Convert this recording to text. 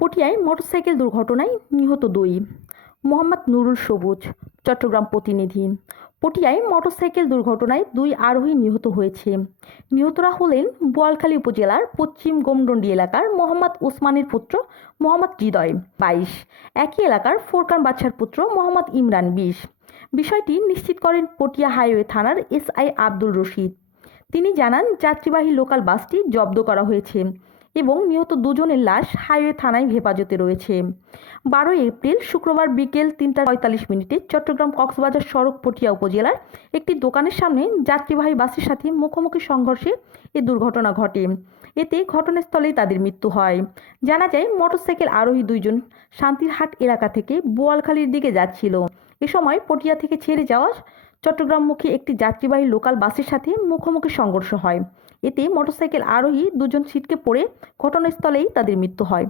পটিয়ায় motorcycle দুর্ঘটনায় নিহত দুই। মোহাম্মদ নুরুল সবুজ, চট্টগ্রাম প্রতিনিধি। পটিয়ায় মোটরসাইকেল দুর্ঘটনায় দুই আরোহী নিহত হয়েছে। নিহতরা হলেন বোয়ালখালী উপজেলার পশ্চিম গোমডন্ডি এলাকার মোহাম্মদ ওসমানের পুত্র মোহাম্মদ হৃদয় 22, একই এলাকার ফোরকান বাদশার পুত্র মোহাম্মদ ইমরান 20। বিষয়টি নিশ্চিত করেন পটিয়া হাইওয়ে থানার এসআই আব্দুল রশিদ। তিনি জানান, যাত্রীবাহী লোকাল বাসটি জব্দ করা হয়েছে এবং নিহত দুজনের লাশ হাইওয়ে থানায় হেফাজতে রয়েছে। 12 এপ্রিল শুক্রবার বিকেল 3:45 চট্টগ্রাম কক্সবাজার সড়ক পটিয়া উপজেলার একটি দোকানের সামনে যাত্রীবাহী বাসের সাথে মুখোমুখি সংঘর্ষে এ দুর্ঘটনা ঘটে। এতে ঘটনাস্থলেই তাদের মৃত্যু হয়। জানা যায়, মোটরসাইকেল আরোহী দুইজন শান্তিরহাট এলাকা থেকে বোয়ালখালীর দিকে যাচ্ছিল। এ সময় পটিয়া থেকে ছেড়ে যাওয়া চট্টগ্রামমুখী একটি যাত্রীবাহী লোকাল বাসের সাথে মুখোমুখি সংঘর্ষ হয়। এতে মোটরসাইকেল আরোহী দুজন ছিটকে পড়ে ঘটনাস্থলেই তাদের মৃত্যু হয়।